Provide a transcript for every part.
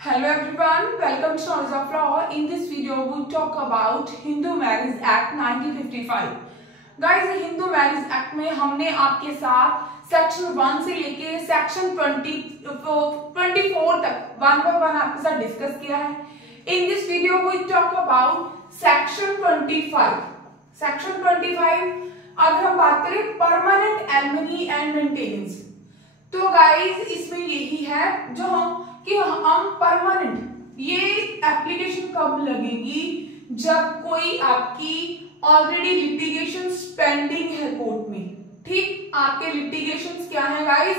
Hello everyone, welcome to Knowledge of Law. In this video, we'll talk about Hindu Marriage Act 1955. Guys, Hindu marriage act में हमने आपके साथ section 1 से लेके section 24 तक वन बाय वन आपके साथ डिस्कस किया है. In this video we talk about section 25. Section 25 अगर हम बात करें परमानेंट एलिमनी एंड मेंटेनेंस, तो गाइज इसमें यही है जो कि हम परमानेंट, ये एप्लीकेशन कब लगेगी जब कोई आपकी ऑलरेडी लिटिगेशन पेंडिंग है कोर्ट में. ठीक, आपके लिटिगेशन क्या है गाइस,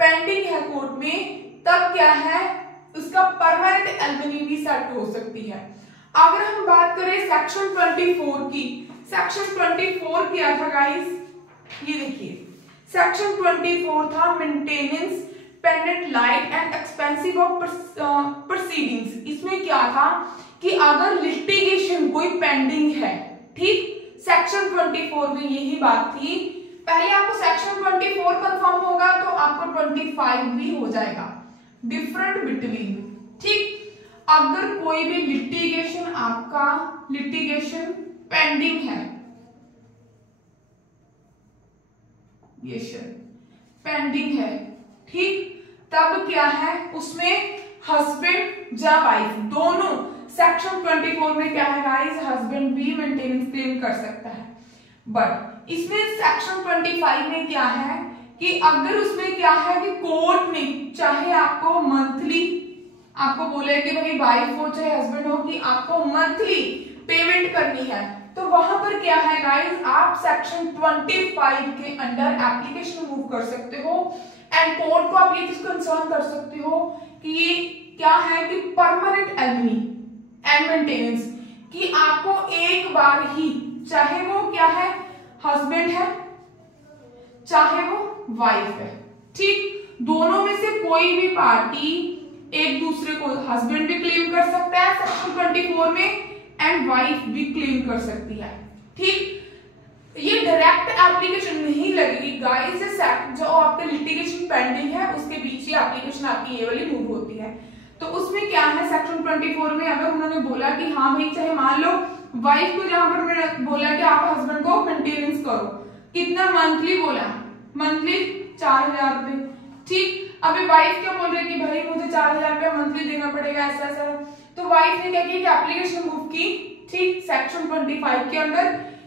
पेंडिंग है कोर्ट में, तब क्या है उसका परमानेंट एलिमनी भी सेट हो सकती है. अगर हम बात करें सेक्शन 24 की, सेक्शन 24 क्या था गाइस, ये देखिए सेक्शन 24 था maintenance pendant light and expensive of proceedings. इसमें क्या था कि अगर लिटिगेशन कोई पेंडिंग है, ठीक, सेक्शन 24 में यही बात थी. पहले आपको सेक्शन 24 कंफर्म होगा तो आपको 25 भी हो जाएगा, डिफरेंट बिटवीन. ठीक, अगर कोई भी लिटिगेशन आपका लिटिगेशन पेंडिंग है, ये पेंडिंग है, ठीक, तब क्या है उसमें हस्बैंड या वाइफ दोनों, सेक्शन 24 में क्या है गाइस, हस्बैंड भी मेंटेनेंस क्लेम कर सकता है. बट इसमें सेक्शन 25 में क्या है कि अगर उसमें क्या है कि कोर्ट में चाहे आपको मंथली, आपको बोले कि भाई वाइफ हो चाहे हस्बैंड हो कि आपको मंथली पेमेंट करनी है, तो वहां पर क्या है गाइस, आप सेक्शन 25 के अंडर एप्लीकेशन मूव कर सकते हो एंड कोर्ट को आप ये चीज कंसर्न कर सकते हो कि ये क्या है कि परमानेंट एलिमनी एंड मेंटेनेंस, कि आपको एक बार ही, चाहे वो क्या है हस्बैंड है चाहे वो वाइफ है, ठीक, दोनों में से कोई भी पार्टी एक दूसरे को, हस्बैंड भी क्लेम कर सकता है सेक्शन 24 में एंड वाइफ भी क्लेम कर सकती है. ठीक, ये डायरेक्ट एप्लीकेशन नहीं लगेगी गाइस, जो आपके लिटिगेशन पेंडिंग है उसके बीच ही एप्लीकेशन आपकी ये वाली मूव होती है. तो उसमें क्या है सेक्शन 24 में अगर उन्होंने बोला कि हाँ भाई, चाहे मान लो वाइफ को जहां पर मैंने बोला कि आप हस्बैंड को मेंटेनेंस करो, कितना मंथली बोला, मंथली 4000 रुपए. ठीक, अभी वाइफ क्या बोल रही है कि भाई मुझे 4000 रुपया मंथली देना पड़ेगा, ऐसा ऐसा. तो वाइफ ने क्या किया कि एप्लीकेशन मूव की, ठीक, सेक्शन 25 के अंदर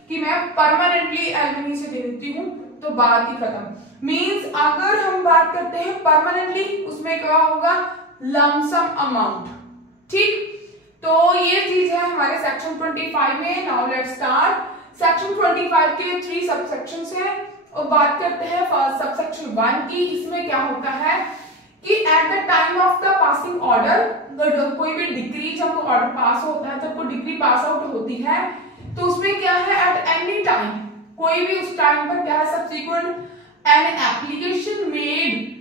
कि मैं परमानेंटली एलिमनी से दे देती हूँ, तो बात ही खत्म. मींस अगर हम बात करते हैं परमानेंटली, उसमें क्या होगा, लमसम अमाउंट. ठीक, तो ये चीज है हमारे सेक्शन 25 में. Now let's start. सेक्शन 25 के 3 सबसेक्शंस हैं और बात करते हैं फर्स्ट सबसेक्शन 1 की. इसमें क्या होता है कि at the time of the passing order, कोई भी डिग्री जब ऑर्डर पास होता है, जब कोई डिग्री पास आउट होती है, तो उसमें क्या है एट एनी टाइम, कोई भी उस टाइम पर क्या है subsequent an application made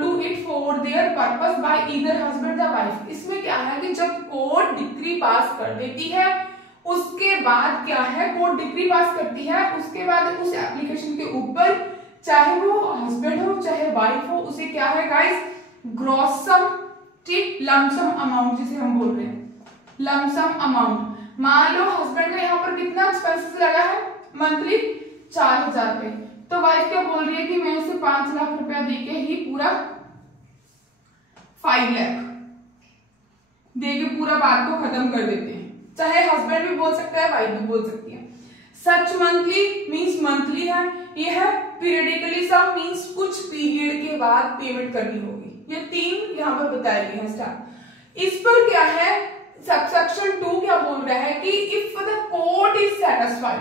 to it for their purpose by either husband या वाइफ. इसमें क्या है कि जब कोर्ट डिग्री पास कर देती है, उसके बाद क्या है, कोर्ट डिग्री पास करती है, उसके बाद उस एप्लीकेशन के ऊपर चाहे वो हस्बैंड हो चाहे वाइफ हो, उसे क्या है गाइस, ग्रॉस सम, ठीक, लमसम अमाउंट जिसे हम बोल रहे हैं लमसम अमाउंट. मान लो हस्बैंड का यहाँ पर कितना एक्सपेंसेस लगा है मंथली 4000 रुपए, तो वाइफ क्या बोल रही है कि मैं इसे 5 लाख रुपया देके ही पूरा 5 लाख देके पूरा बात को खत्म कर देते हैं. चाहे हस्बैंड भी बोल सकता है, वाइफ भी बोल सकती है. सच मंथली मींस मंथली है, ये है पीरियडिकली सम मींस कुछ पीरियड के बाद पेमेंट करनी होगी. ये 3 यहाँ पर बताए गए हैं स्टार्ट. इस पर क्या है सबसेक्शन 2 क्या बोल रहा है कि if the court is satisfied,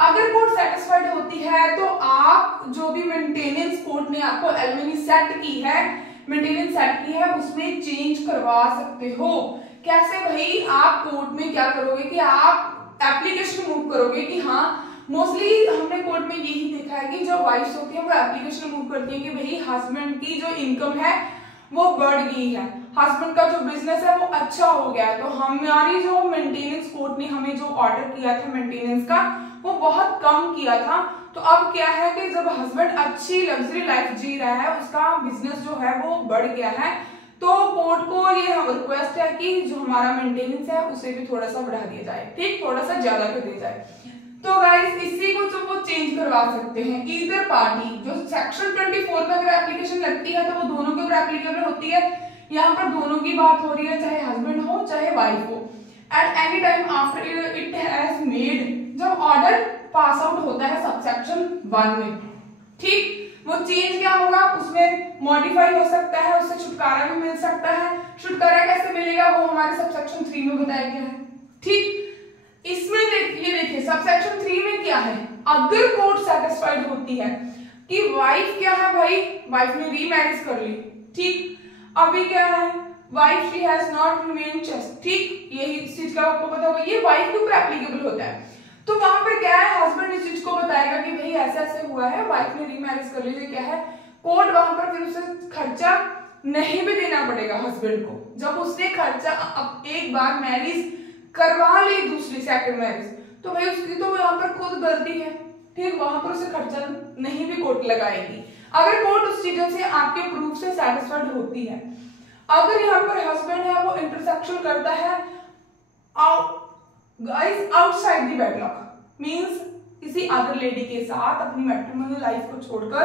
अगर कोर्ट सेटिस्फाइड होती है तो आप जो भी मेंटेनेंस कोर्ट ने आपको एलिमनी सेट की है, मेंटेनेंस सेट की है, उसमें चेंज करवा सकते हो. कैसे भाई, आप कोर्ट में क्या करोगे कि आप एप्लीकेशन मूव करोगे कि हाँ, मोस्टली हमने कोर्ट में यही देखा है कि जो वाइफ्स होती है वो एप्लीकेशन मूव करती है कि भाई हस्बैंड की जो इनकम है वो बढ़ गई है, हस्बैंड का जो बिजनेस है वो अच्छा हो गया है, तो हमारी जो मेंटेनेंस कोर्ट ने हमें जो ऑर्डर किया था मेंटेनेंस का, वो बहुत कम किया था. तो अब क्या है कि जब हस्बैंड अच्छी लग्जरी लाइफ जी रहा है, उसका बिजनेस जो है वो बढ़ गया है, तो कोर्ट को ये रिक्वेस्ट है कि जो हमारा मेंटेनेंस है उसे भी थोड़ा सा बढ़ा दिया जाए, ठीक, थोड़ा सा ज्यादा कर दिया जाए। तो गाइस इसी को जो वो चेंज करवा सकते हैं ईदर पार्टी। जो सेक्शन 24 में अगर एप्लीकेशन लगती है तो वो दोनों के ऊपर एप्लीकेबल होती है। यहाँ पर दोनों की बात हो रही है, चाहे हस्बैंड हो चाहे वाइफ हो। At any time after it has made, जब ऑर्डर पास आउट होता है सबसेक्शन 1 में, ठीक, वो चेंज क्या होगा, उसमें मॉडिफाई हो सकता है, उससे छुटकारा भी मिल सकता है। छुटकारा कैसे मिलेगा वो हमारे सबसेक्शन 3 में बताया गया है, ठीक। इसमें ये देखिए सबसेक्शन 3 में क्या है, अगर कोर्ट सेटिस्फाइड होती है कि वाइफ क्या है भाई, वाइफ ने रीमैरिज कर ली, ठीक, अभी क्या है, wife she has not remain chest, ठीक, यही चीज का आपको पता होगा, ये वाइफ के ऊपर एप्लीकेबल होता है। तो वहां पर क्या है, हस्बैंड इस चीज को बताएगा कि भाई ऐसे ऐसे हुआ है, वाइफ ने रीमैरिज कर ली, क्या है, कोर्ट वहां पर फिर उसे खर्चा नहीं भी देना पड़ेगा हस्बैंड को। जब उसने खर्चा अब एक बार मैरिज करवा ली, दूसरी सेकंड मैरिज, तो भाई उसकी तो यहाँ पर खुद गलती है, ठीक, वहां पर उसे खर्चा नहीं भी कोर्ट लगाएगी अगर कोर्ट उस चीजों से आपके प्रूफ से सेटिस्फाइड होती है। अगर यहाँ पर हस्बैंड है वो इंटरसेक्शन करता है guys outside the wedlock, means किसी अदर लेडी के साथ, अपनी मैट्रिमोनियल लाइफ को छोड़कर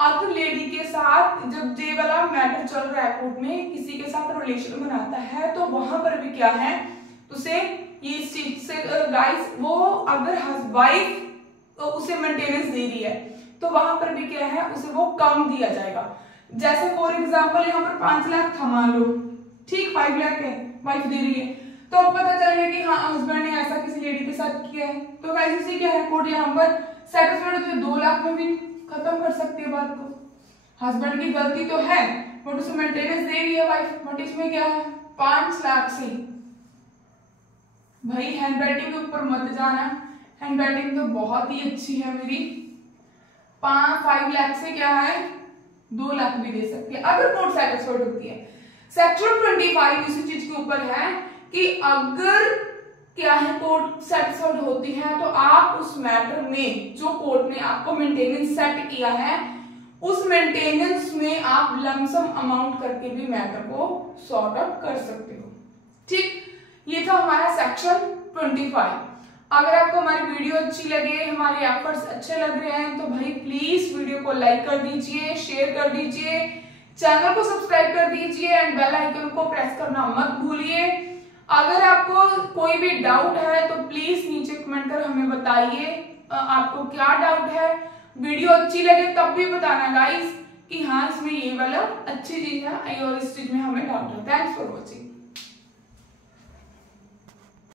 अदर लेडी के साथ जब ये वाला मैटर चल रहा है कोर्ट में, किसी के साथ रिलेशन बनाता है, तो वहां पर भी क्या है, उसे ये इस चीज से गाइस, वो अगर वाइफ तो उसे मेंटेनेंस दे रही है तो वहां पर भी क्या है, उसे वो कम दिया जाएगा। जैसे फॉर एग्जांपल यहाँ पर 5 लाख था मान लो, ठीक, 5 लाख है वाइफ दे रही है, तो अब पता चल गया कि हाँ हस्बैंड ने ऐसा किसी लेडी के साथ किया है, तो गाइस इसे क्या है, कोर्ट यहाँ पर सेटिस्फाइड होती है, 2 लाख में भी खत्म कर सकती है बात को। हस्बैंड की गलती तो है बट उसे मेंटेनेंस दे रही है वाइफ, बट इसमें क्या है 5 लाख से, भाई हैंडराइटिंग के ऊपर मत जाना, हैंडराइटिंग तो बहुत ही अच्छी है मेरी, 5 लाख से क्या है 2 लाख भी दे सकती है अगर कोर्ट सेटिस्फाइड होती है। सेक्शन 25 इसी चीज के ऊपर है कि अगर क्या है कोर्ट सेटिस्फाइड होती है तो आप उस मैटर में जो कोर्ट ने आपको मेंटेनेंस सेट किया है, उस मेंटेनेंस में आप लमसम अमाउंट करके भी मैटर को सॉर्ट आउट कर सकते हो, ठीक। ये था हमारा सेक्शन 25। अगर आपको हमारी वीडियो अच्छी लगे, हमारे एफर्ट्स अच्छे लग रहे हैं तो भाई प्लीज वीडियो को लाइक कर दीजिए, शेयर कर दीजिए, चैनल को सब्सक्राइब कर दीजिए एंड बेल आइकन को प्रेस करना मत भूलिए। अगर आपको कोई भी डाउट है तो प्लीज नीचे कमेंट कर हमें बताइए आपको क्या डाउट है। वीडियो अच्छी लगे तब भी बताना गाइस कि हाँ इसमें ये वाला अच्छी चीज है और इस चीज में हमें डाउट है। Thanks for watching.